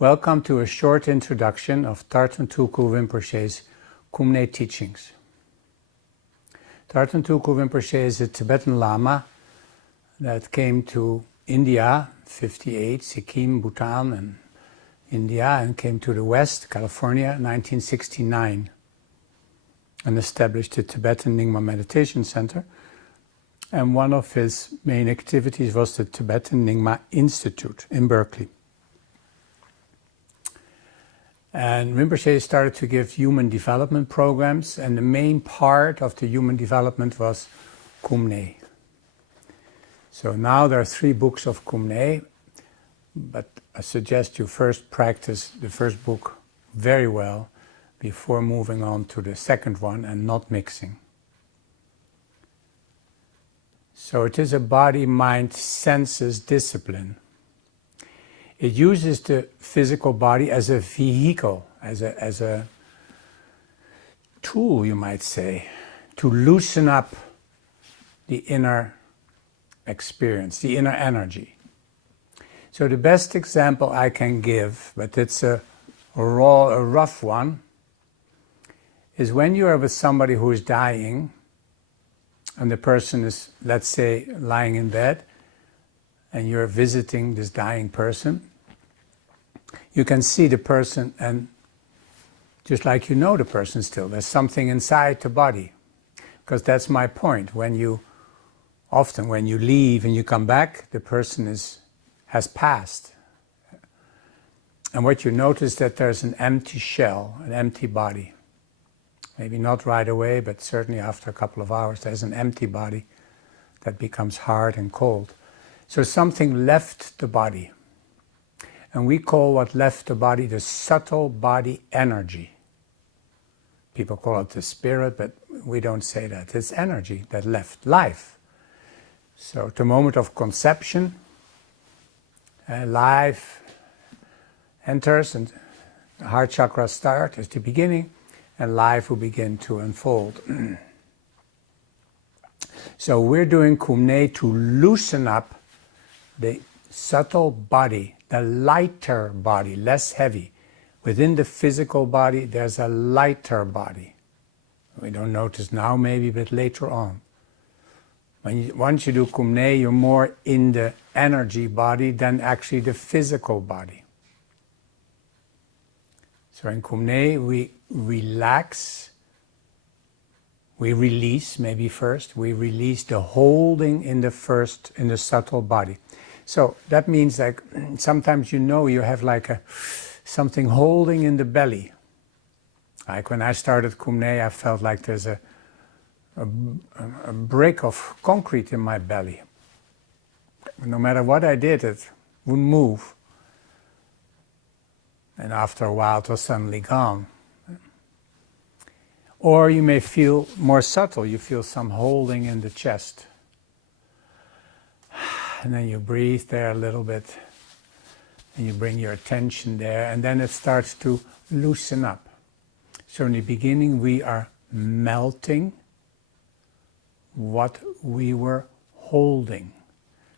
Welcome to a short introduction of Tarthang Tulku Rinpoche's Kum Nye teachings. Tarthang Tulku Rinpoche is a Tibetan Lama that came to India, 58, Sikkim, Bhutan and India, and came to the West, California, 1969, and established the Tibetan Nyingma Meditation Center. And one of his main activities was the Tibetan Nyingma Institute in Berkeley. And Rinpoche started to give human development programs, and the main part of the human development was Kum Nye. So now there are 3 books of Kum Nye, but I suggest you first practice the first book very well before moving on to the second one and not mixing. So it is a body, mind, senses discipline. It uses the physical body as a vehicle, as a tool, you might say, to loosen up the inner experience, the inner energy. So the best example I can give, but it's a rough one, is when you are with somebody who is dying, and the person is, let's say, lying in bed, and you're visiting this dying person, you can see the person, and just like you know the person still, there's something inside the body. Because that's my point. Often when you leave and you come back, the person has passed. And what you notice that there's an empty shell, an empty body. Maybe not right away, but certainly after a couple of hours, there's an empty body that becomes hard and cold. So something left the body. And we call what left the body the subtle body energy. People call it the spirit, but we don't say that. It's energy that left life. So at the moment of conception, life enters and the heart chakra starts as the beginning, and life will begin to unfold. So we're doing Kum Nye to loosen up the subtle body, the lighter body, less heavy. Within the physical body, there's a lighter body. We don't notice now maybe, but later on. Once you do Kum Nye, you're more in the energy body than actually the physical body. So in Kum Nye, we relax, we release, maybe first, we release the holding in the subtle body. So that means like sometimes you have like something holding in the belly. Like when I started Kum Nye, I felt like there's a brick of concrete in my belly. No matter what I did, it wouldn't move. And after a while, it was suddenly gone. Or you may feel more subtle. You feel some holding in the chest. And then you breathe there a little bit. And you bring your attention there. And then it starts to loosen up. So in the beginning, we are melting what we were holding.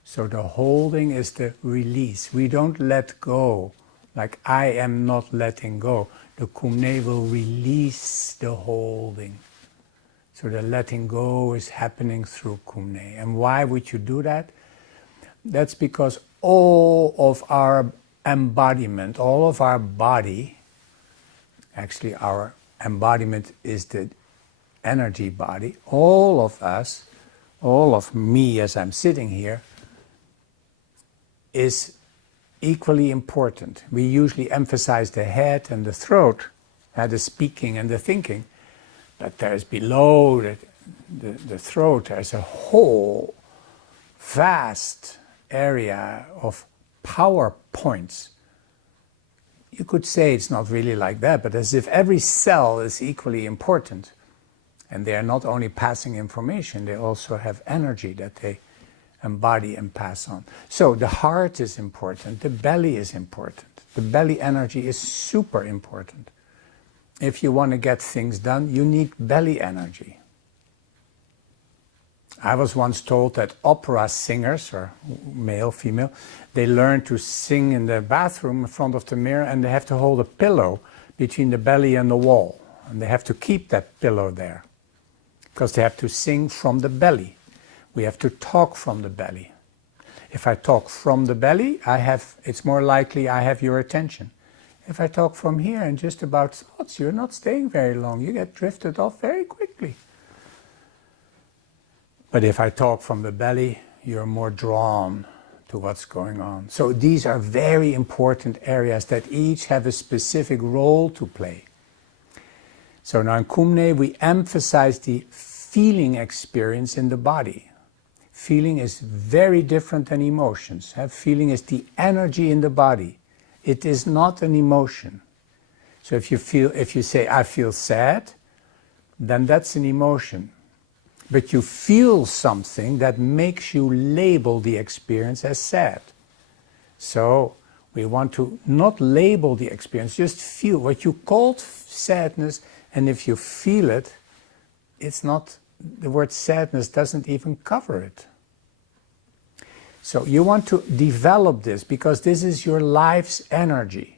So the holding is the release. We don't let go. Like I am not letting go. The Kum Nye will release the holding. So the letting go is happening through Kum Nye. And why would you do that? That's because all of our embodiment, all of our body, actually our embodiment is the energy body, all of us, all of me as I'm sitting here, is equally important. We usually emphasize the head and the throat, the speaking and the thinking, but there's below the throat, there's a whole vast area of power points. You could say it's not really like that, but as if every cell is equally important. And they are not only passing information, they also have energy that they embody and pass on. So the heart is important, the belly is important. The belly energy is super important. If you want to get things done, you need belly energy. I was once told that opera singers, or male, female, they learn to sing in the bathroom in front of the mirror, and they have to hold a pillow between the belly and the wall. And they have to keep that pillow there, because they have to sing from the belly. We have to talk from the belly. If I talk from the belly, it's more likely I have your attention. If I talk from here and just about thoughts, you're not staying very long. You get drifted off very quickly. But if I talk from the belly, you're more drawn to what's going on. So these are very important areas that each have a specific role to play. So now in Kum Nye, we emphasize the feeling experience in the body. Feeling is very different than emotions. Feeling is the energy in the body. It is not an emotion. So if you say, I feel sad, then that's an emotion. But you feel something that makes you label the experience as sad. So we want to not label the experience, just feel what you called sadness, and if you feel it, it's not, the word sadness doesn't even cover it. So you want to develop this, because this is your life's energy.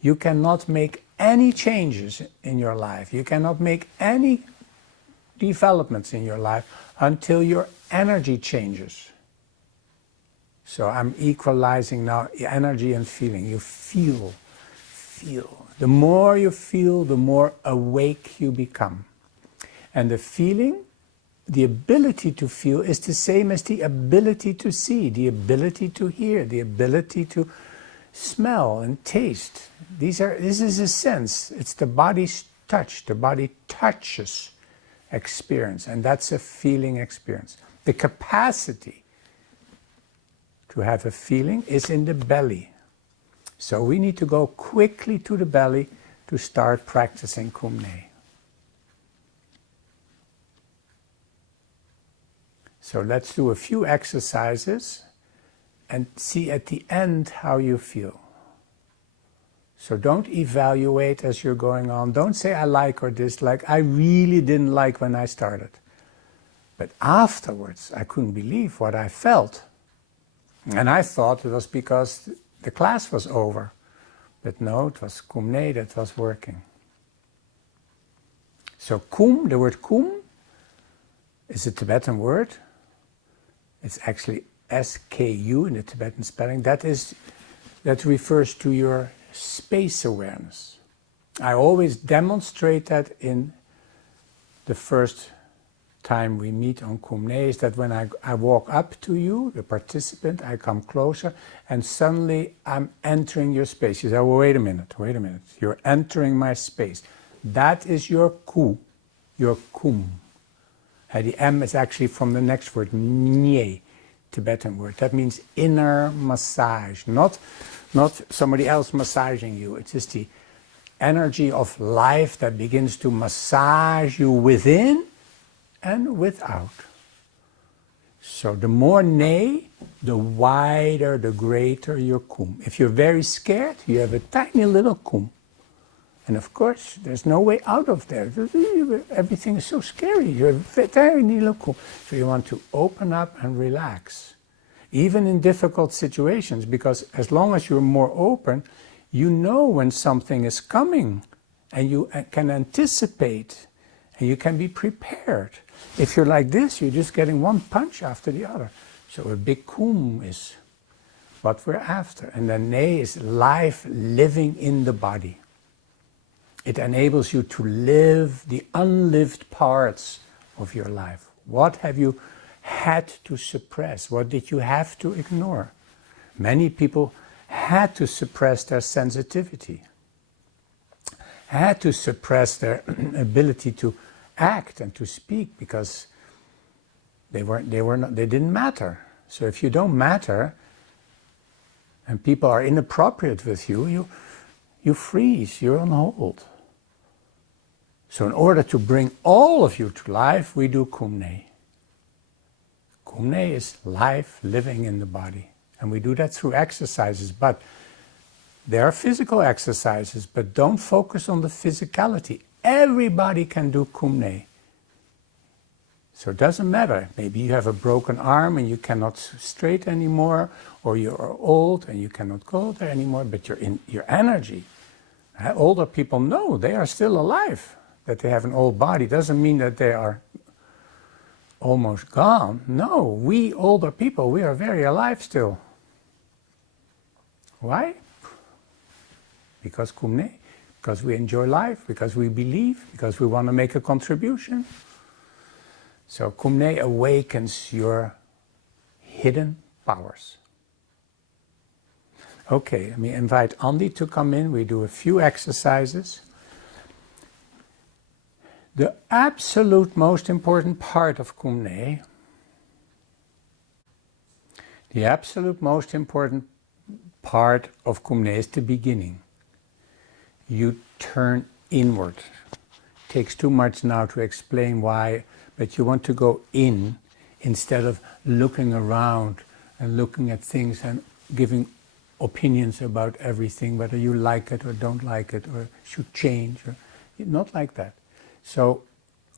You cannot make any changes in your life. You cannot make any developments in your life until your energy changes. So I'm equalizing now energy and feeling. You feel. The more you feel, the more awake you become. And the feeling, the ability to feel, is the same as the ability to see, the ability to hear, the ability to smell and taste. This is a sense. It's the body's touch. The body touches experience, and that's a feeling experience. The capacity to have a feeling is in the belly. So we need to go quickly to the belly to start practicing Kum Nye. So let's do a few exercises and see at the end how you feel. So don't evaluate as you're going on. Don't say I like or dislike. I really didn't like when I started. But afterwards, I couldn't believe what I felt. And I thought it was because the class was over. But no, it was Kum Nye that was working. So Kum, the word Kum, is a Tibetan word. It's actually SKU in the Tibetan spelling. That refers to your space awareness. I always demonstrate that in the first time we meet on Kum Nye, is that when I walk up to you, the participant, I come closer, and suddenly I'm entering your space. You say, oh, wait a minute, you're entering my space. That is your Ku, your Kum. And the M is actually from the next word, Nye, Tibetan word. That means inner massage, not somebody else massaging you. It's just the energy of life that begins to massage you within and without. So the more Nye, the wider, the greater your Kum. If you're very scared, you have a tiny little Kum. And of course, there's no way out of there. Everything is so scary. You have a tiny little Kum. So you want to open up and relax. Even in difficult situations, because as long as you're more open, you know when something is coming, and you can anticipate, and you can be prepared. If you're like this, you're just getting one punch after the other. So a big Kum is what we're after. And then Nye is life living in the body. It enables you to live the unlived parts of your life. What have you had to suppress? What did you have to ignore? Many people had to suppress their sensitivity, had to suppress their ability to act and to speak, because they didn't matter. So if you don't matter and people are inappropriate with you, you freeze, you're on hold. So in order to bring all of you to life, we do Kum Nye. Kum Nye is life living in the body. And we do that through exercises, but there are physical exercises, but don't focus on the physicality. Everybody can do Kum Nye. So it doesn't matter. Maybe you have a broken arm and you cannot straight anymore, or you are old and you cannot go there anymore, but your energy. Older people know they are still alive. That they have an old body doesn't mean that they are almost gone. No, we older people, we are very alive still. Why? Because Kum Nye, because we enjoy life, because we believe, because we want to make a contribution. So Kum Nye awakens your hidden powers. Okay, let me invite Andis to come in. We do a few exercises. The absolute most important part of Kum Nye, the absolute most important part of Kum Nye is the beginning. You turn inward. It takes too much now to explain why, but you want to go in instead of looking around and looking at things and giving opinions about everything, whether you like it or don't like it or should change, or not like that. So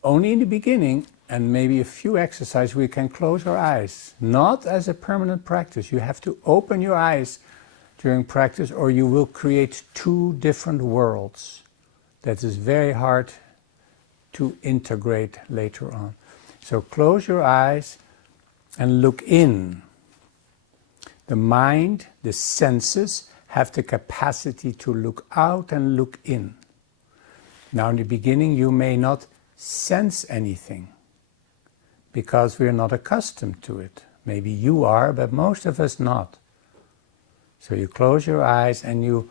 only in the beginning and maybe a few exercises we can close our eyes, not as a permanent practice. You have to open your eyes during practice or you will create two different worlds. That is very hard to integrate later on. So close your eyes and look in. The mind, the senses, have the capacity to look out and look in. Now in the beginning you may not sense anything because we're not accustomed to it. Maybe you are, but most of us not. So you close your eyes and you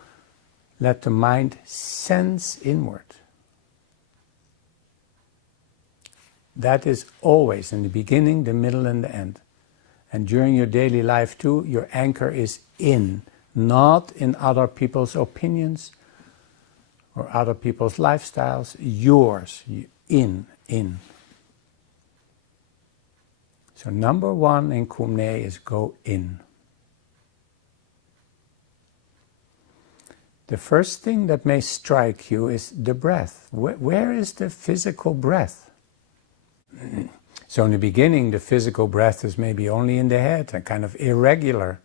let the mind sense inward. That is always in the beginning, the middle and the end. And during your daily life too, your anchor is in, not in other people's opinions or other people's lifestyles, yours, in. So number one in Kum Nye is go in. The first thing that may strike you is the breath. Where is the physical breath? So in the beginning, the physical breath is maybe only in the head and kind of irregular.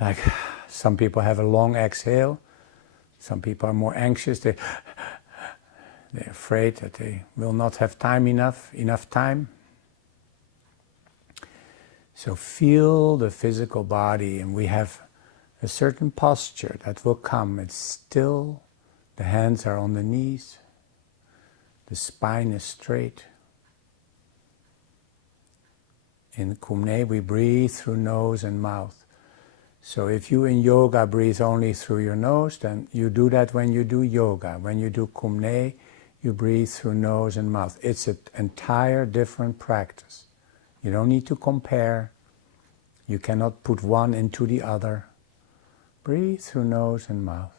Like some people have a long exhale. Some people are more anxious. They're afraid that they will not have enough time. So feel the physical body, and we have a certain posture that will come. It's still, the hands are on the knees, the spine is straight. In Kum Nye we breathe through nose and mouth. So if you in yoga breathe only through your nose, then you do that when you do yoga. When you do Kum Nye, you breathe through nose and mouth. It's an entire different practice. You don't need to compare. You cannot put one into the other. Breathe through nose and mouth.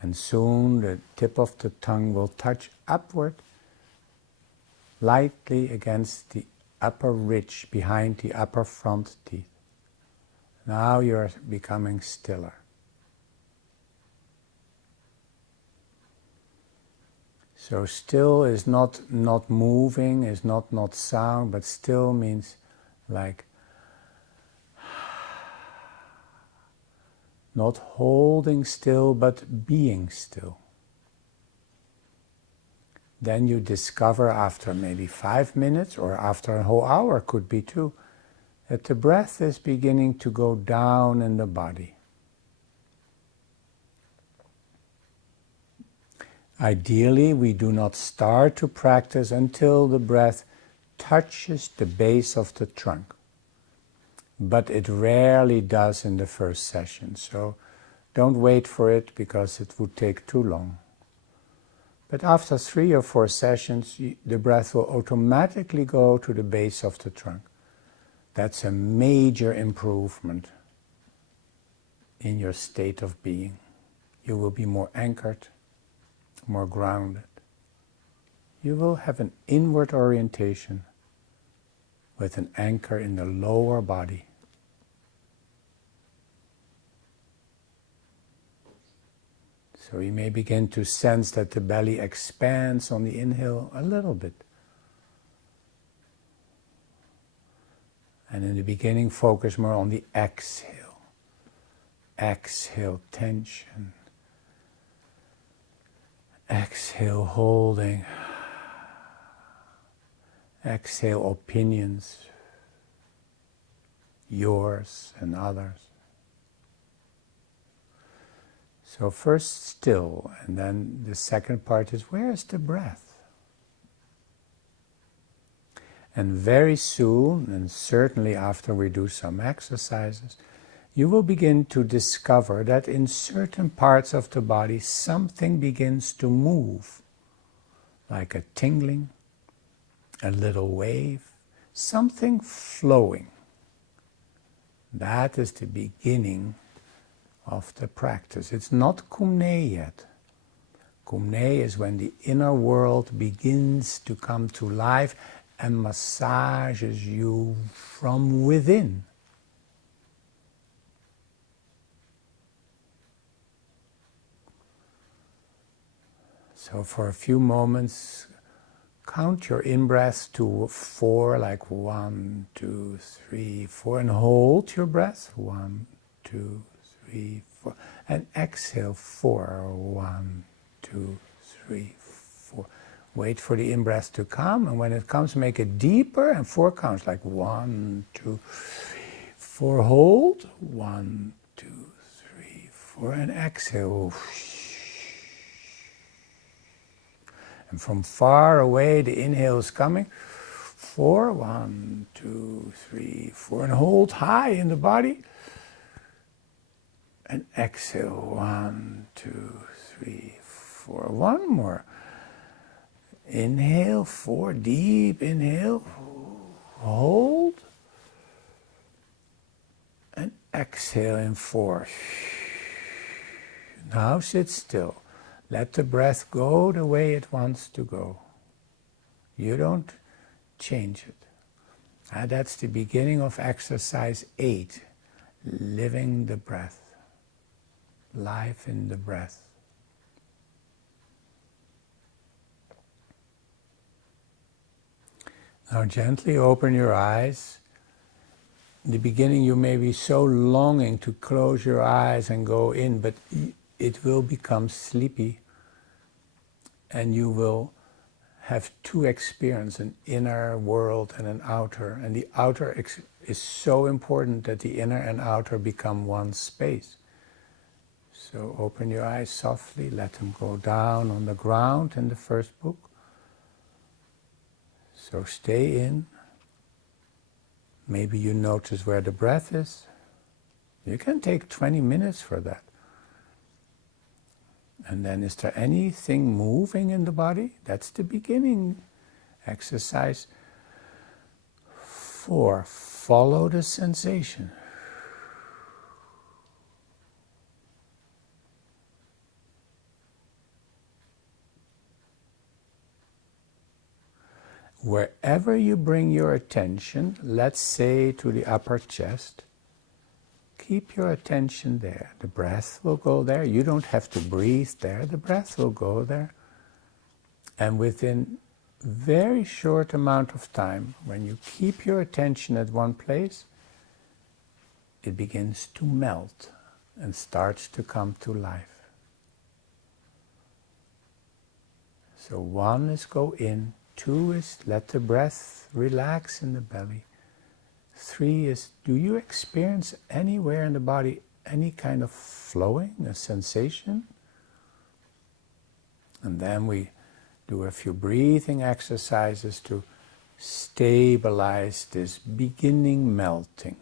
And soon the tip of the tongue will touch upward, lightly against the upper ridge behind the upper front teeth. Now you're becoming stiller. So still is not moving, is not sound, but still means like not holding still, but being still. Then you discover after maybe 5 minutes or after a whole hour, could be too, that the breath is beginning to go down in the body. Ideally, we do not start to practice until the breath touches the base of the trunk. But it rarely does in the first session, so don't wait for it because it would take too long. But after 3 or 4 sessions, the breath will automatically go to the base of the trunk. That's a major improvement in your state of being. You will be more anchored, more grounded. You will have an inward orientation with an anchor in the lower body. So you may begin to sense that the belly expands on the inhale a little bit, And in the beginning, focus more on the exhale. Exhale, tension. Exhale, holding. Exhale, opinions. Yours and others. So first still, and then the second part is, where is the breath? And very soon, and certainly after we do some exercises, you will begin to discover that in certain parts of the body something begins to move, like a tingling, a little wave, something flowing. That is the beginning of the practice. It's not Kum Nye yet. Kum Nye is when the inner world begins to come to life and massages you from within. So for a few moments, count your in-breath to 4, like 1, 2, 3, 4, and hold your breath. 1, 2, 3, 4, and exhale 4. 1, 2, 3, 4. Wait for the in-breath to come, and when it comes, make it deeper, and 4 counts, like 1, 2, 3, 4. Hold. 1, 2, 3, 4, and exhale. And from far away, the inhale is coming. 4, 1, 2, 3, 4, and hold high in the body. And exhale, 1, 2, 3, 4. One more. Inhale, 4, deep inhale. Hold. And exhale in 4. Now sit still. Let the breath go the way it wants to go. You don't change it. And that's the beginning of exercise 8. Living the breath. Life in the breath. Now gently open your eyes. In the beginning you may be so longing to close your eyes and go in, but it will become sleepy and you will have two experiences, an inner world and an outer. And the outer is so important that the inner and outer become one space. So open your eyes softly, let them go down on the ground in the first book. So stay in. Maybe you notice where the breath is. You can take 20 minutes for that. And then is there anything moving in the body? That's the beginning. Exercise 4. Follow the sensation. Wherever you bring your attention, let's say to the upper chest, keep your attention there. The breath will go there. You don't have to breathe there. The breath will go there. And within a very short amount of time, when you keep your attention at one place, it begins to melt and starts to come to life. So 1 is go in, 2 is let the breath relax in the belly. 3 is, do you experience anywhere in the body any kind of flowing, a sensation? And then we do a few breathing exercises to stabilize this beginning melting.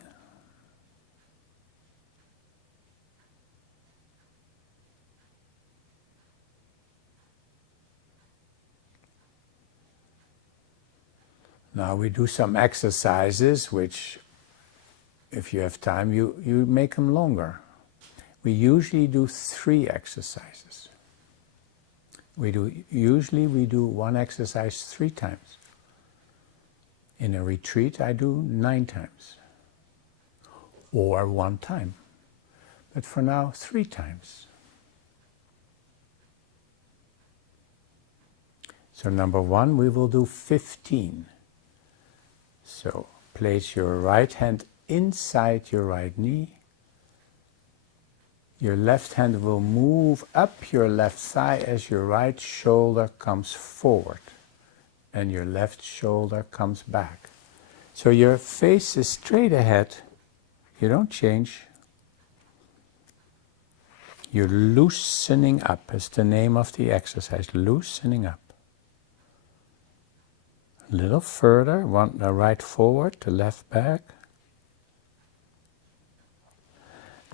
Now we do some exercises which, if you have time, you make them longer. We usually do 3 exercises. Usually we do one exercise 3 times. In a retreat I do 9 times. Or 1 time. But for now 3 times. So number 1 we will do 15. So place your right hand inside your right knee. Your left hand will move up your left thigh as your right shoulder comes forward and your left shoulder comes back. So your face is straight ahead. You don't change. You're loosening up is the name of the exercise, loosening up. A little further, the right forward, the left back.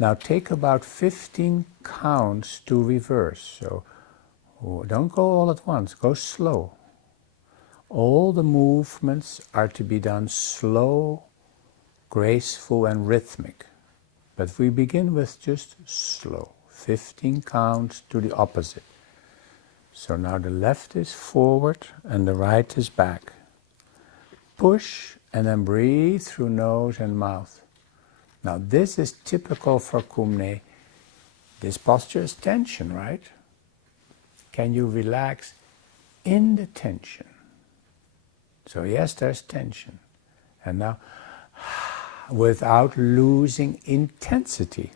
Now take about 15 counts to reverse. So don't go all at once, go slow. All the movements are to be done slow, graceful and rhythmic. But we begin with just slow. 15 counts to the opposite. So now the left is forward and the right is back. Push and then breathe through nose and mouth. Now this is typical for Kum Nye. This posture is tension, right? Can you relax in the tension? So yes, there's tension. And now, without losing intensity.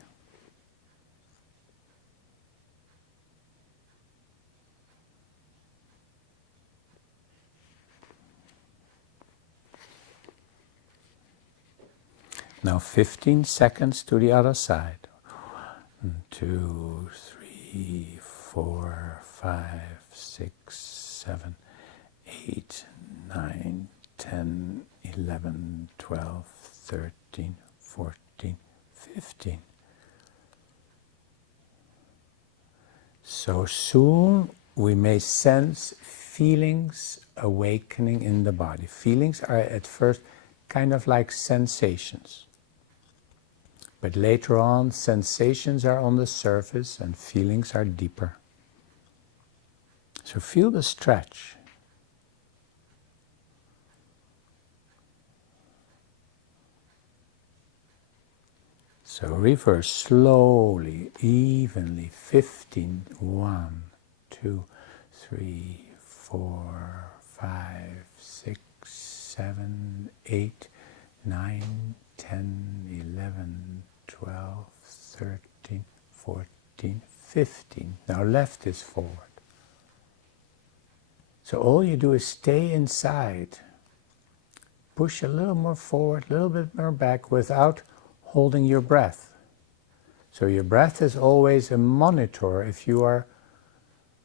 Now 15 seconds to the other side. 1, 2, 3, 4, 5, 6, 7, 8, 9, 10, 11, 12, 13, 14, 15. So soon we may sense feelings awakening in the body. Feelings are at first kind of like sensations. But later on, sensations are on the surface and feelings are deeper. So feel the stretch. So reverse slowly, evenly, 15, 1, 2, 3, 4, 5, 6, 7, 8, 9, 10, 11, 12, 13, 14, 15. Now left is forward. So all you do is stay inside. Push a little more forward, a little bit more back without holding your breath. So your breath is always a monitor if you are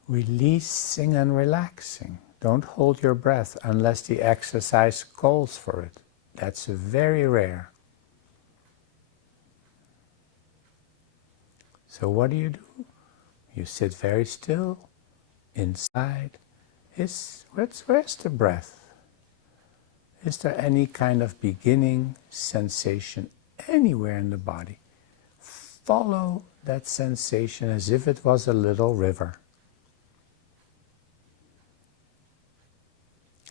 releasing and relaxing. Don't hold your breath unless the exercise calls for it. That's very rare. So what do? You sit very still, inside. Where's the breath? Is there any kind of beginning sensation anywhere in the body? Follow that sensation as if it was a little river.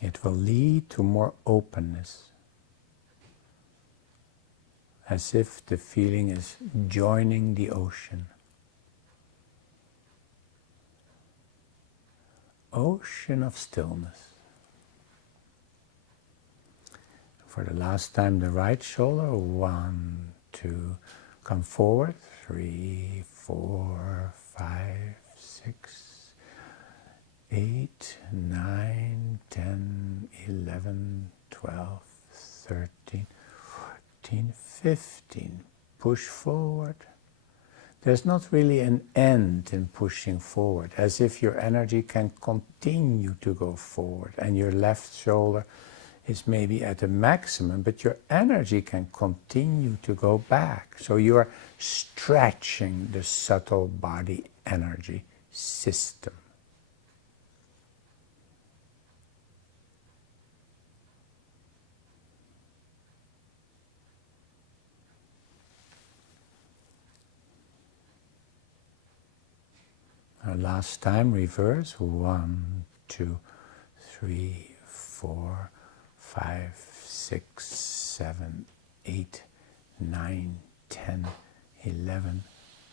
It will lead to more openness. As if the feeling is joining the ocean. Ocean of stillness. For the last time, the right shoulder, 1, 2, come forward, 3, 4, 5, 6, 8, 9, 10, 11, 12, 13, 14, 15. Push forward. There's not really an end in pushing forward, as if your energy can continue to go forward and your left shoulder is maybe at a maximum, but your energy can continue to go back. So you are stretching the subtle body energy system. Last time, reverse. 1, 2, 3, 4, 5, 6, 7, 8, 9, 10, 11,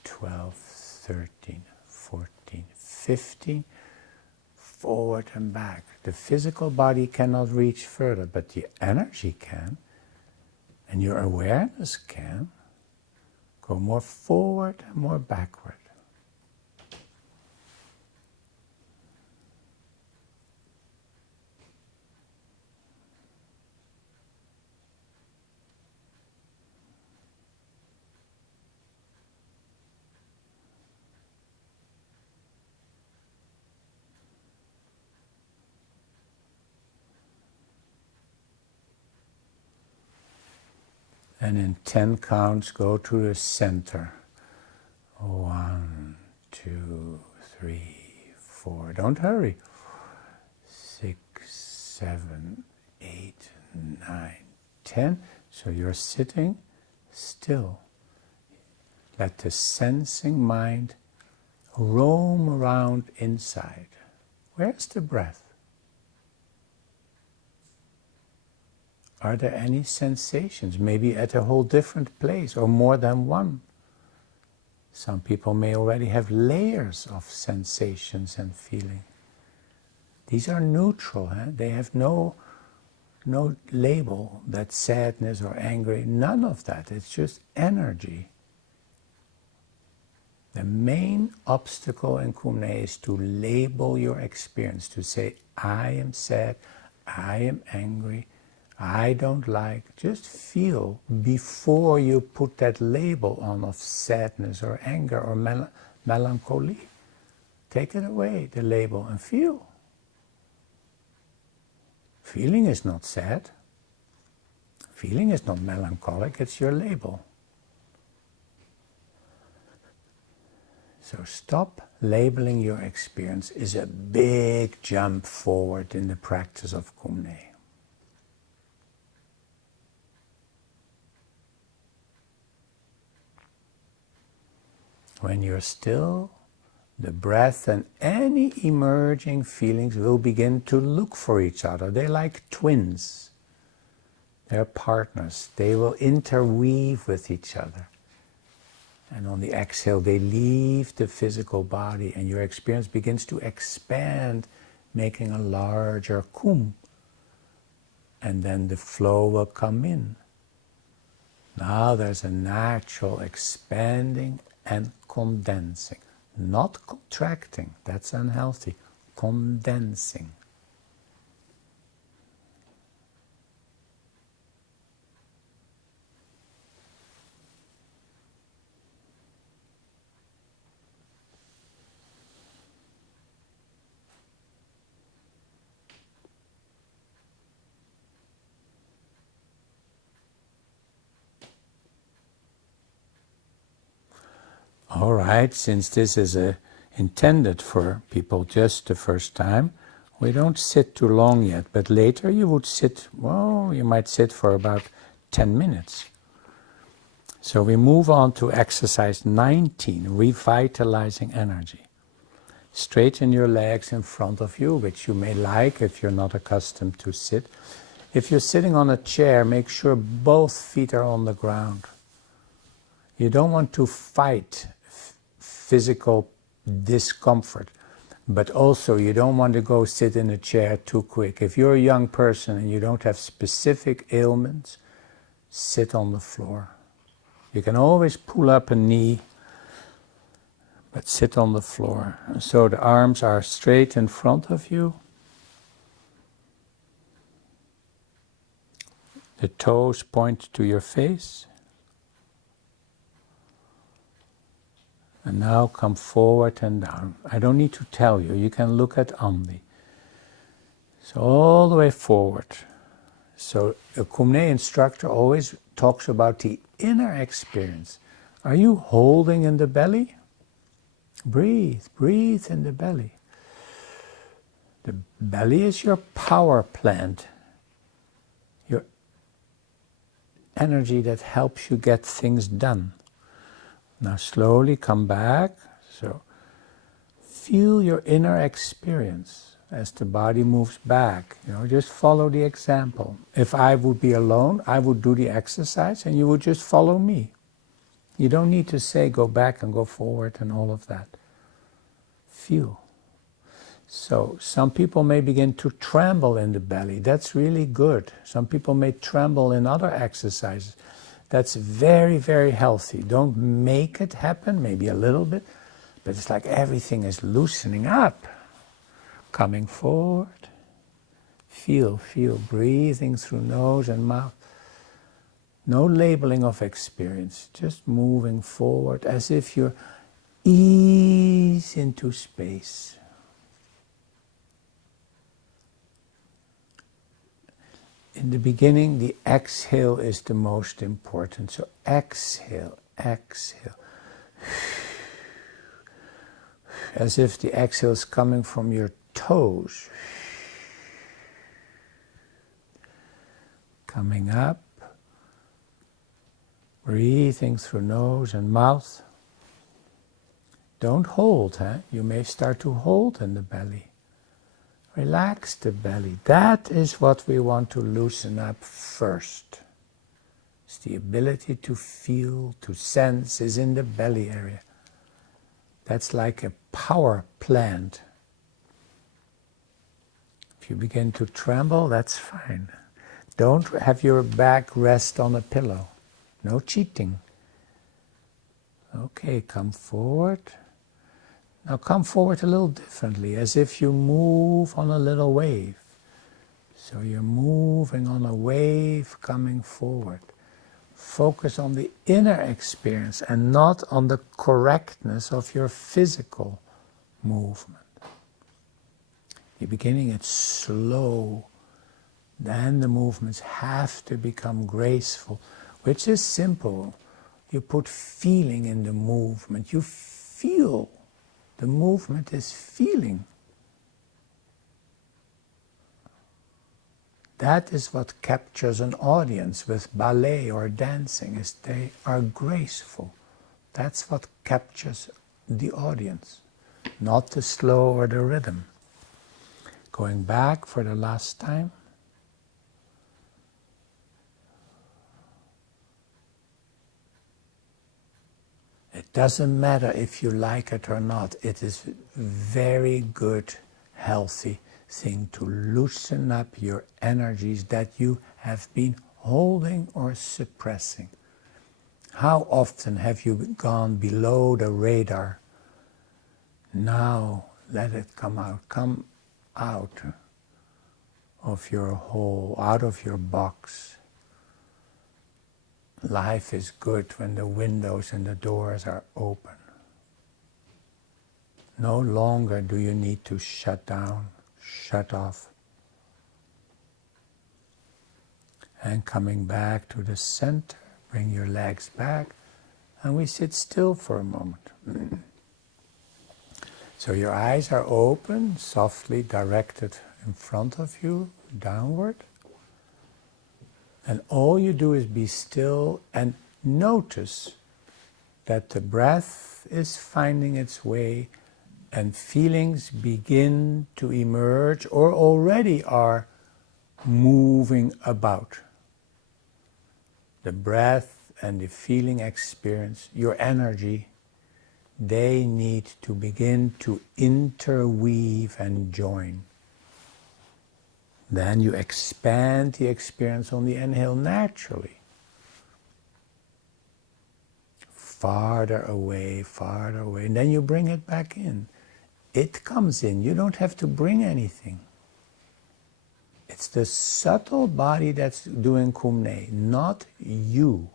12, 13, 14, 15. Forward and back. The physical body cannot reach further, but the energy can. And your awareness can go more forward and more backward. And in 10 counts, go to the center. 1, 2, 3, 4. Don't hurry. 6, 7, 8, 9, 10. So you're sitting still. Let the sensing mind roam around inside. Where's the breath? Are there any sensations, maybe at a whole different place or more than one? Some people may already have layers of sensations and feeling. These are neutral, they have no label that sadness or angry, none of that, it's just energy. The main obstacle in Kum Nye is to label your experience, to say, I am sad, I am angry, I don't like. Just feel before you put that label on of sadness or anger or melancholy. Take it away, the label, and feel. Feeling is not sad. Feeling is not melancholic, it's your label. So stop labeling your experience is a big jump forward in the practice of Kum Nye. When you're still, the breath and any emerging feelings will begin to look for each other. They're like twins. They're partners. They will interweave with each other. And on the exhale, they leave the physical body and your experience begins to expand, making a larger kum. And then the flow will come in. Now there's a natural expanding and condensing. Not contracting, that's unhealthy. Condensing. All right, since this is intended for people just the first time, we don't sit too long yet, but later you would sit, well, you might sit for about 10 minutes. So we move on to exercise 19, revitalizing energy. Straighten your legs in front of you, which you may like if you're not accustomed to sit. If you're sitting on a chair, make sure both feet are on the ground. You don't want to fight physical discomfort, but also you don't want to go sit in a chair too quick. If you're a young person and you don't have specific ailments, sit on the floor. You can always pull up a knee, but sit on the floor. So the arms are straight in front of you. The toes point to your face. And now come forward and down. I don't need to tell you, you can look at Andis. So all the way forward. So a Kum Nye instructor always talks about the inner experience. Are you holding in the belly? Breathe, breathe in the belly. The belly is your power plant. Your energy that helps you get things done. Now slowly come back, so feel your inner experience as the body moves back. Just follow the example. If I would be alone, I would do the exercise and you would just follow me. You don't need to say go back and go forward and all of that. Feel. So some people may begin to tremble in the belly. That's really good. Some people may tremble in other exercises. That's very, very healthy. Don't make it happen, maybe a little bit, but it's like everything is loosening up. Coming forward. Feel, breathing through nose and mouth. No labeling of experience, just moving forward as if you're ease into space. In the beginning, the exhale is the most important. So exhale, exhale. As if the exhale is coming from your toes. Coming up. Breathing through nose and mouth. Don't hold, You may start to hold in the belly. Relax the belly. That is what we want to loosen up first. It's the ability to feel, to sense is in the belly area. That's like a power plant. If you begin to tremble, that's fine. Don't have your back rest on a pillow. No cheating. Okay, come forward. Now come forward a little differently, as if you move on a little wave. So you're moving on a wave coming forward. Focus on the inner experience and not on the correctness of your physical movement. In the beginning it's slow, then the movements have to become graceful, which is simple. You put feeling in the movement, you feel. The movement is feeling. That is what captures an audience with ballet or dancing, is they are graceful. That's what captures the audience, not the slow or the rhythm. Going back for the last time. It doesn't matter if you like it or not. It is a very good, healthy thing to loosen up your energies that you have been holding or suppressing. How often have you gone below the radar? Now let it come out. Come out of your hole, out of your box. Life is good when the windows and the doors are open. No longer do you need to shut down, shut off. And coming back to the center, bring your legs back, and we sit still for a moment. So your eyes are open, softly directed in front of you, downward. And all you do is be still and notice that the breath is finding its way and feelings begin to emerge or already are moving about. The breath and the feeling experience, your energy, they need to begin to interweave and join. Then you expand the experience on the inhale naturally. Farther away, and then you bring it back in. It comes in, you don't have to bring anything. It's the subtle body that's doing Kum Nye, not you.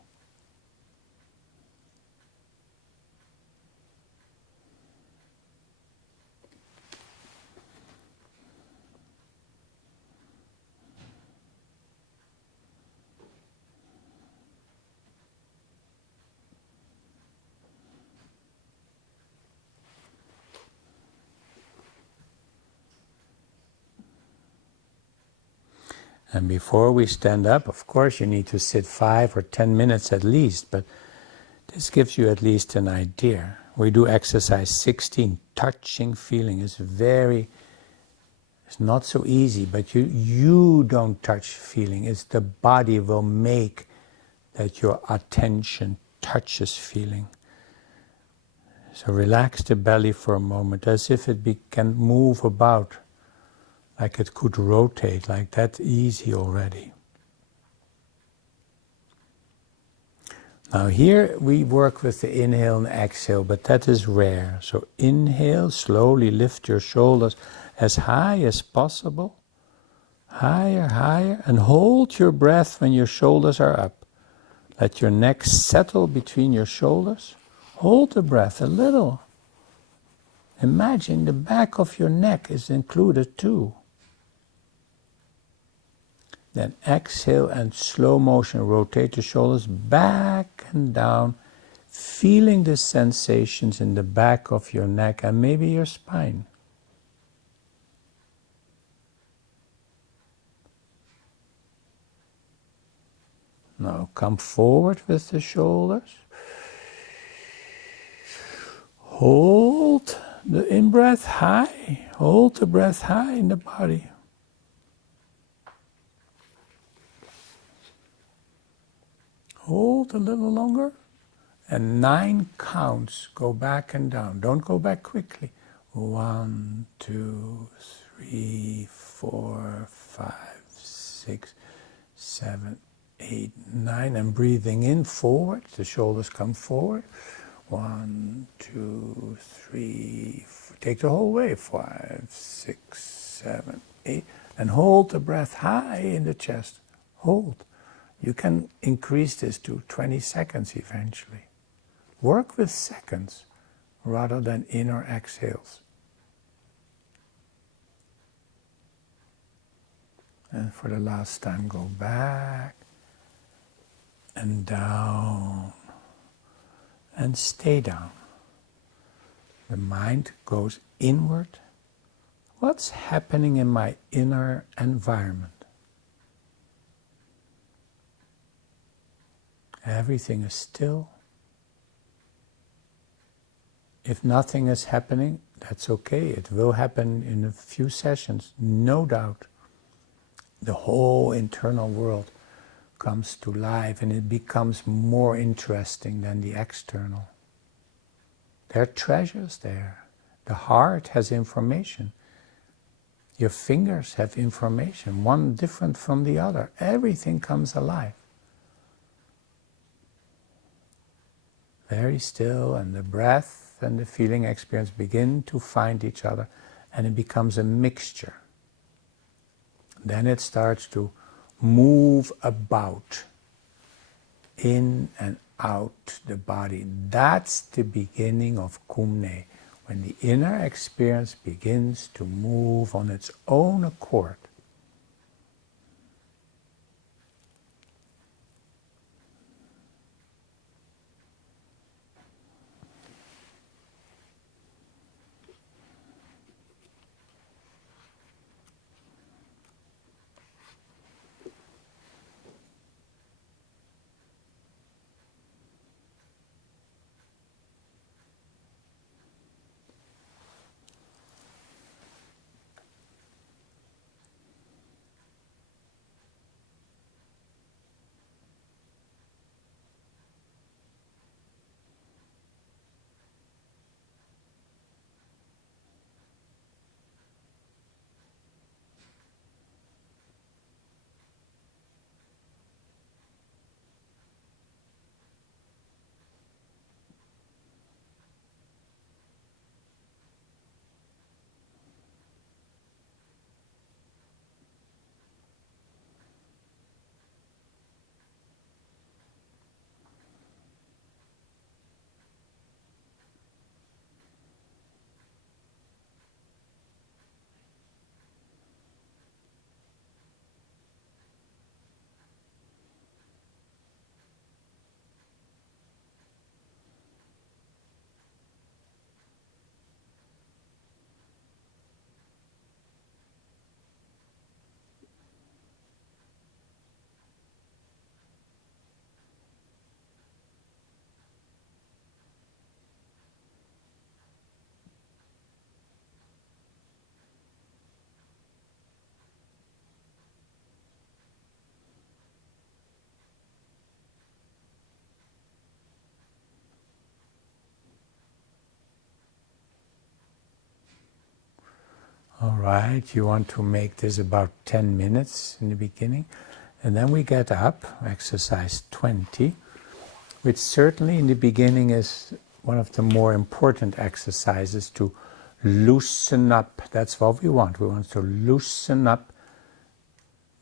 And before we stand up, of course, you need to sit 5 or 10 minutes at least, but this gives you at least an idea. We do exercise 16, touching feeling is it's not so easy, but you don't touch feeling. It's the body will make that your attention touches feeling. So relax the belly for a moment, as if it can move about, like it could rotate, like that easy already. Now here we work with the inhale and exhale, but that is rare. So inhale, slowly lift your shoulders as high as possible. Higher, higher, and hold your breath when your shoulders are up. Let your neck settle between your shoulders. Hold the breath a little. Imagine the back of your neck is included too. Then exhale and slow motion, rotate the shoulders back and down, feeling the sensations in the back of your neck and maybe your spine. Now come forward with the shoulders. Hold the in-breath high. Hold the breath high in the body. Hold a little longer. And 9 counts. Go back and down. Don't go back quickly. 1, 2, 3, 4, 5, 6, 7, 8, 9. And breathing in forward. The shoulders come forward. 1, 2, 3, 4. Take the whole way. 5, 6, 7, 8. And hold the breath high in the chest. Hold. You can increase this to 20 seconds eventually. Work with seconds rather than inner exhales. And for the last time, go back and down and stay down. The mind goes inward. What's happening in my inner environment? Everything is still. If nothing is happening, that's okay. It will happen in a few sessions, no doubt. The whole internal world comes to life and it becomes more interesting than the external. There are treasures there. The heart has information. Your fingers have information, one different from the other. Everything comes alive. Very still, and the breath and the feeling experience begin to find each other, and it becomes a mixture. Then it starts to move about, in and out the body. That's the beginning of Kum Nye, when the inner experience begins to move on its own accord. All right, you want to make this about 10 minutes in the beginning. And then we get up, exercise 20, which certainly in the beginning is one of the more important exercises to loosen up. That's what we want. We want to loosen up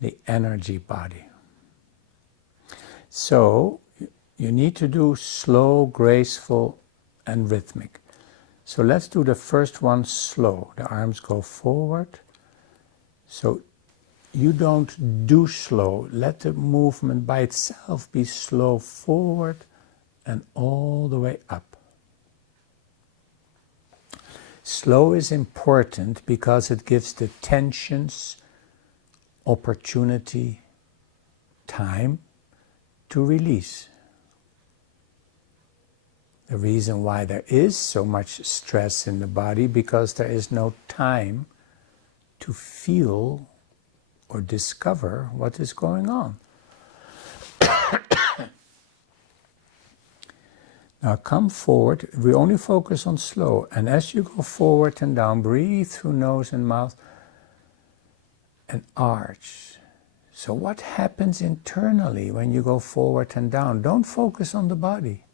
the energy body. So you need to do slow, graceful, and rhythmic. So let's do the first one slow. The arms go forward. So you don't do slow. Let the movement by itself be slow forward and all the way up. Slow is important because it gives the tensions opportunity, time to release. The reason why there is so much stress in the body, because there is no time to feel or discover what is going on. Now come forward. We only focus on slow. And as you go forward and down, breathe through nose and mouth and arch. So what happens internally when you go forward and down? Don't focus on the body.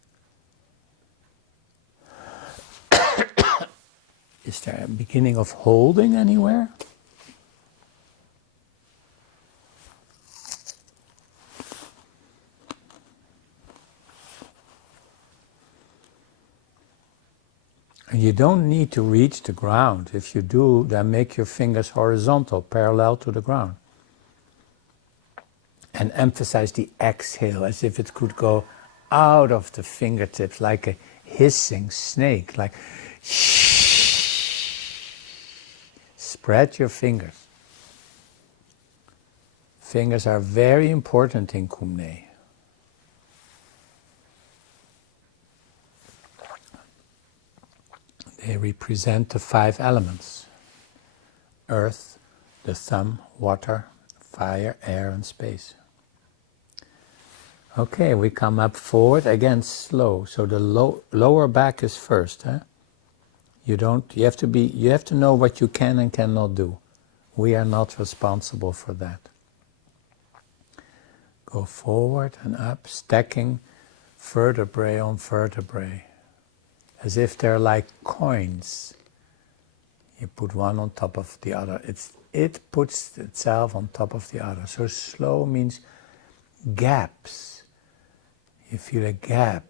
Is there a beginning of holding anywhere? And you don't need to reach the ground. If you do, then make your fingers horizontal, parallel to the ground. And emphasize the exhale as if it could go out of the fingertips like a hissing snake, like spread your fingers. Fingers are very important in Kum Nye. They represent the 5 elements: earth, the thumb, water, fire, air, and space. Okay, we come up forward, again slow. So the lower back is first. You have to know what you can and cannot do. We are not responsible for that. Go forward and up, stacking vertebrae on vertebrae, as if they're like coins. You put one on top of the other. It puts itself on top of the other. So slow means gaps. You feel a gap,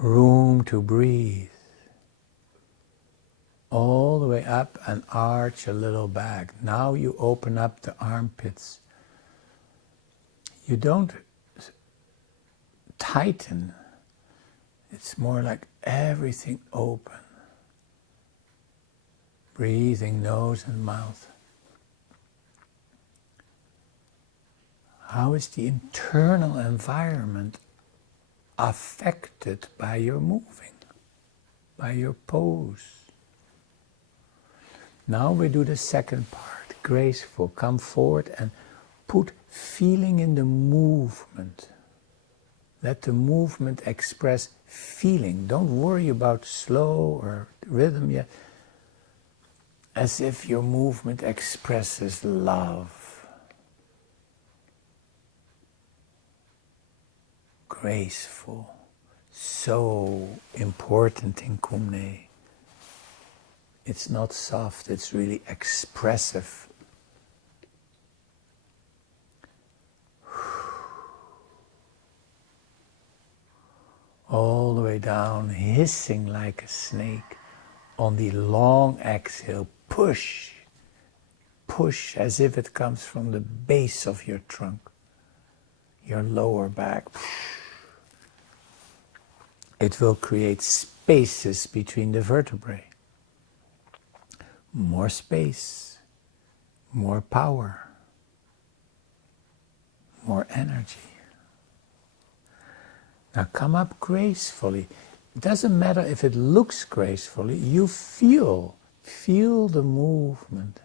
room to breathe. All the way up and arch a little back. Now you open up the armpits. You don't tighten. It's more like everything open. Breathing nose and mouth. How is the internal environment affected by your moving, by your pose? Now we do the second part, graceful. Come forward and put feeling in the movement. Let the movement express feeling. Don't worry about slow or rhythm yet. As if your movement expresses love. Graceful. So important in Kum Nye. It's not soft, it's really expressive. All the way down, hissing like a snake. On the long exhale, push. Push as if it comes from the base of your trunk. Your lower back. It will create spaces between the vertebrae. More space, more power, more energy. Now come up gracefully. It doesn't matter if it looks gracefully, you feel the movement.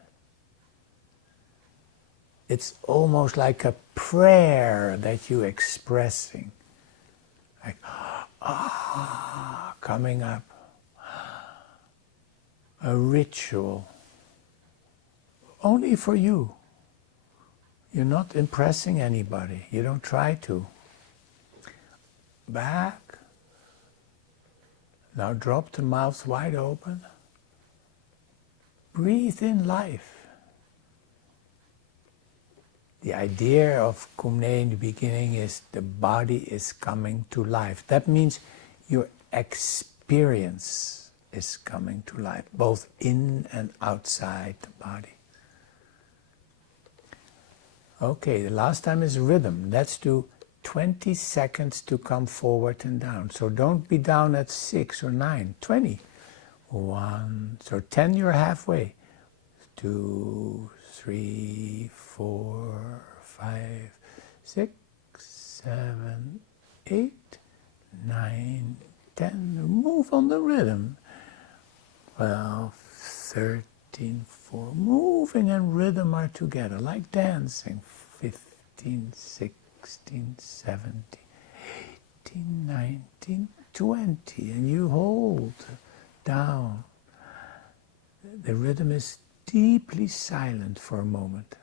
It's almost like a prayer that you're expressing. Like, coming up. a ritual, only for you. You're not impressing anybody. You don't try to. Back. Now drop the mouth wide open. Breathe in life. The idea of Kum Nye in the beginning is the body is coming to life. That means your experience is coming to life, both in and outside the body. Okay, the last time is rhythm. Let's do 20 seconds to come forward and down. So don't be down at 6 or 9, 20. 1, so 10 you're halfway. 2, 3, 4, 5, 6, 7, 8, 9, 10. Move on the rhythm. 12, 13, 4. Moving and rhythm are together, like dancing. 15, 16, 17, 18, 19, 20. And you hold down. The rhythm is deeply silent for a moment.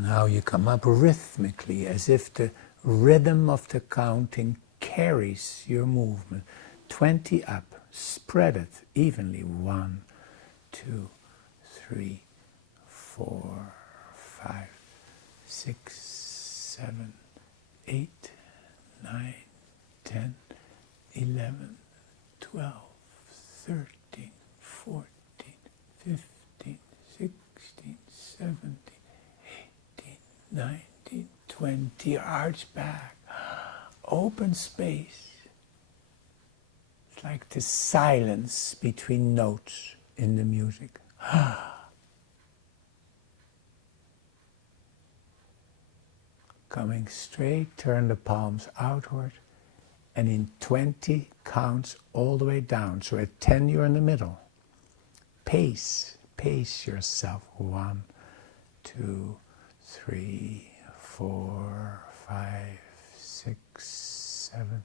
Now you come up rhythmically, as if the rhythm of the counting carries your movement. 20 up, spread it evenly. 1, 2, 3, 4, 5, 6, 7, 8, 9, 10, 11, 12, 13, 14, 15, 16, 17, 18, 19, 20. Arch back. Open space. It's like the silence between notes in the music. Coming straight, turn the palms outward, and in 20 counts all the way down. So at 10 you're in the middle. Pace yourself. 1, 2, 3, 4, 5, 6, 7,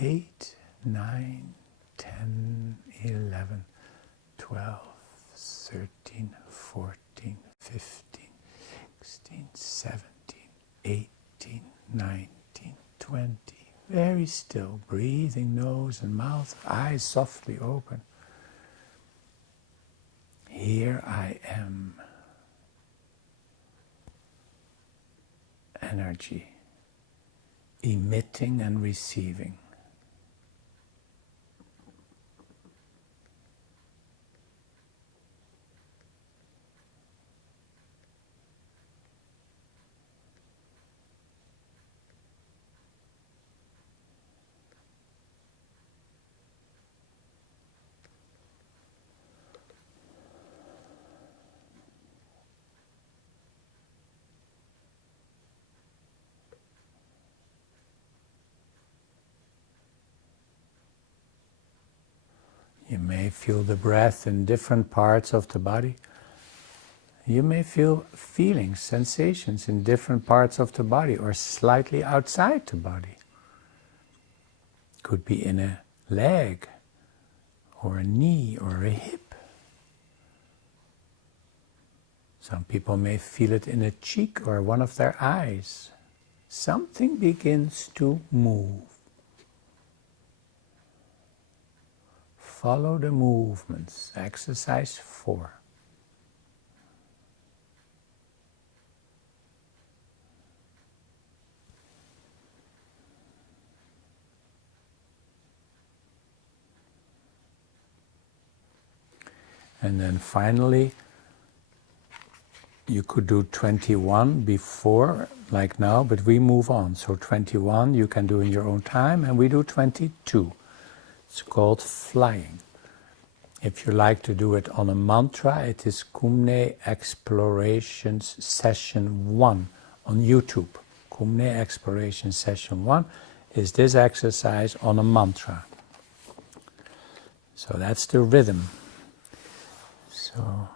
8, 9, 10, 11, 12, 13, 14, 15, 16, 17, 18, 19, 20. Very still, breathing, nose and mouth, eyes softly open. Here I am. Energy, emitting and receiving. You may feel the breath in different parts of the body. You may feel feelings, sensations in different parts of the body or slightly outside the body. Could be in a leg or a knee or a hip. Some people may feel it in a cheek or one of their eyes. Something begins to move. Follow the movements. Exercise 4. And then finally, you could do 21 before, like now, but we move on. So 21 you can do in your own time, and we do 22. It's called flying. If you like to do it on a mantra, it is Kum Nye Explorations Session 1 on YouTube. Kum Nye Exploration Session 1 is this exercise on a mantra. So that's the rhythm. So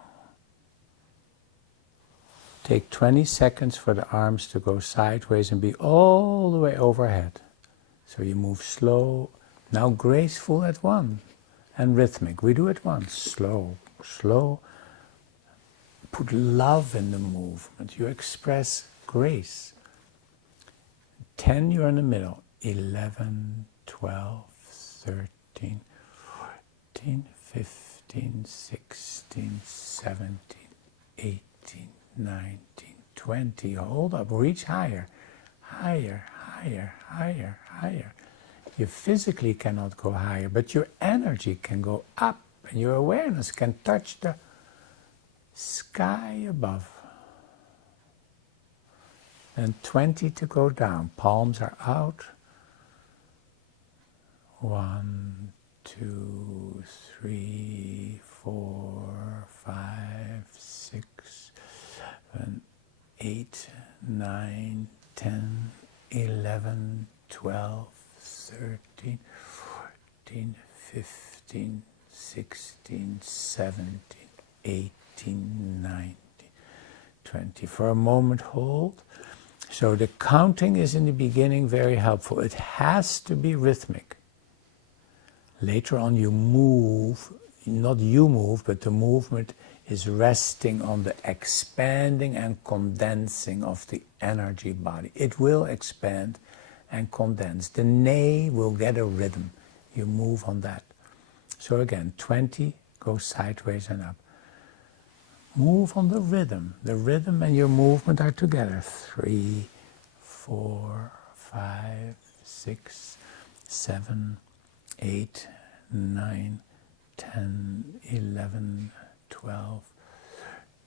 Take 20 seconds for the arms to go sideways and be all the way overhead. So you move slow, now graceful at one, and rhythmic. We do it once, slow, slow. Put love in the movement. You express grace. 10, you're in the middle. 11, 12, 13, 14, 15, 16, 17, 18, 19, 20. Hold up, reach higher, higher, higher, higher, higher. You physically cannot go higher, but your energy can go up, and your awareness can touch the sky above. And 20 to go down. Palms are out. 1, 2, 3, 4, 5, 6, 7, 8, 9, 10, 11, 12, 13, 14, 15, 16, 17, 18, 19, 20. For a moment, hold. So the counting is in the beginning very helpful. It has to be rhythmic. Later on you move, not you move, but the movement is resting on the expanding and condensing of the energy body. It will expand and condense. The nay will get a rhythm. You move on that. So again, 20, go sideways and up. Move on the rhythm. The rhythm and your movement are together. 3, 4, 5, 6, 7, 8, 9, 10, 11, 12,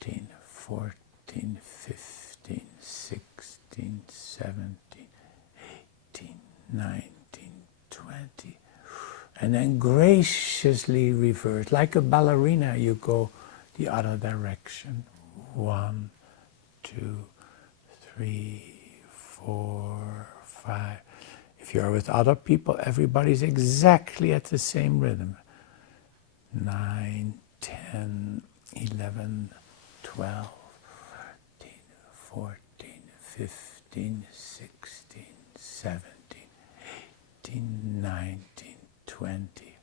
13, 14, 15, 16, 17, 18, 19, 20. And then graciously reverse. Like a ballerina, you go the other direction. 1, 2, 3, 4, 5. If you are with other people, everybody's exactly at the same rhythm. 9, 10, 11, 12, 13, 14, 15, 16, 17, 18, 19, 20.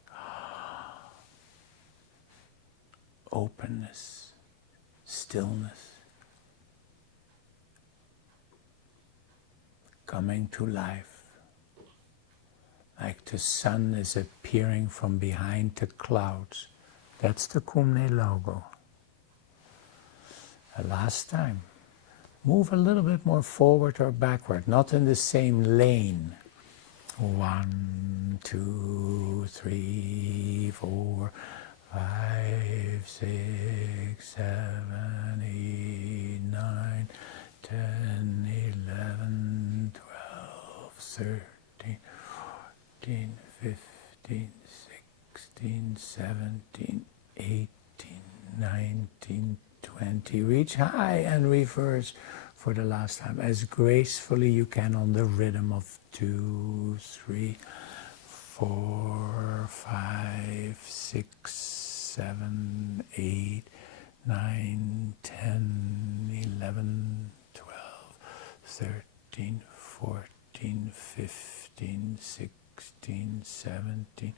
Openness, stillness, coming to life, like the sun is appearing from behind the clouds. That's the Kum Nye logo. The last time, move a little bit more forward or backward, not in the same lane. 1, 2, 3, 4, 5, 6, 7, 8, 9, 10, 11, 12, 13, 14, 15, 16, 17, 18, 19, 20. Reach high and reverse for the last time, as gracefully you can on the rhythm of 2, 3, 4, 5, 6, 7, 8, 9, 10, 11, 12, 13, 14, 15, 16, 17,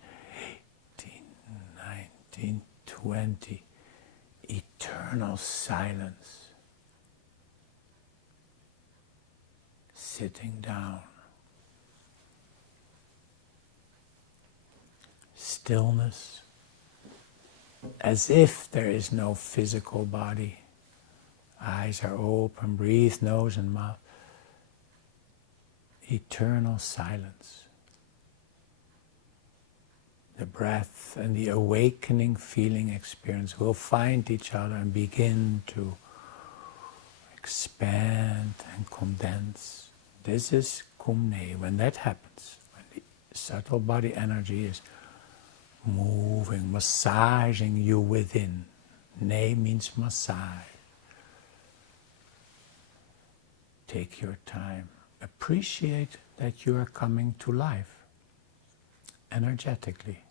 18, 19, 20. Eternal silence. Sitting down. Stillness. As if there is no physical body. Eyes are open, breathe, nose and mouth. Eternal silence. The breath and the awakening feeling experience will find each other and begin to expand and condense. This is Kum Nye. When that happens, when the subtle body energy is moving, massaging you within. Nye means massage. Take your time. Appreciate that you are coming to life energetically.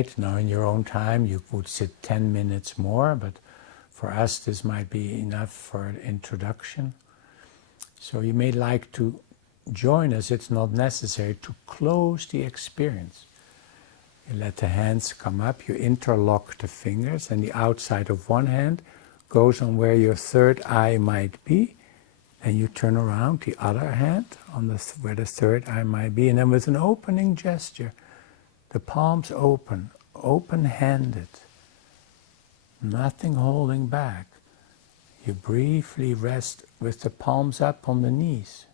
right. Now in your own time you would sit 10 minutes more, but for us this might be enough for an introduction. So you may like to join us. It's not necessary to close the experience. You let the hands come up, you interlock the fingers, and the outside of one hand goes on where your third eye might be, and you turn around the other hand on where the third eye might be, and then with an opening gesture, the palms open, open-handed, nothing holding back. You briefly rest with the palms up on the knees.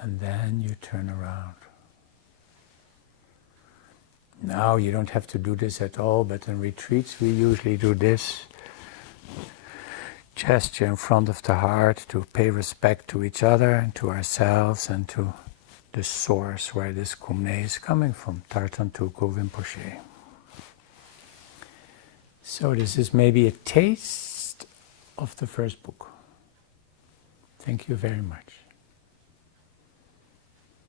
And then you turn around. Now you don't have to do this at all, but in retreats we usually do this gesture in front of the heart to pay respect to each other and to ourselves and to the source where this Kum Nye is coming from, Tarthang Tulku Rinpoche. So this is maybe a taste of the first book. Thank you very much.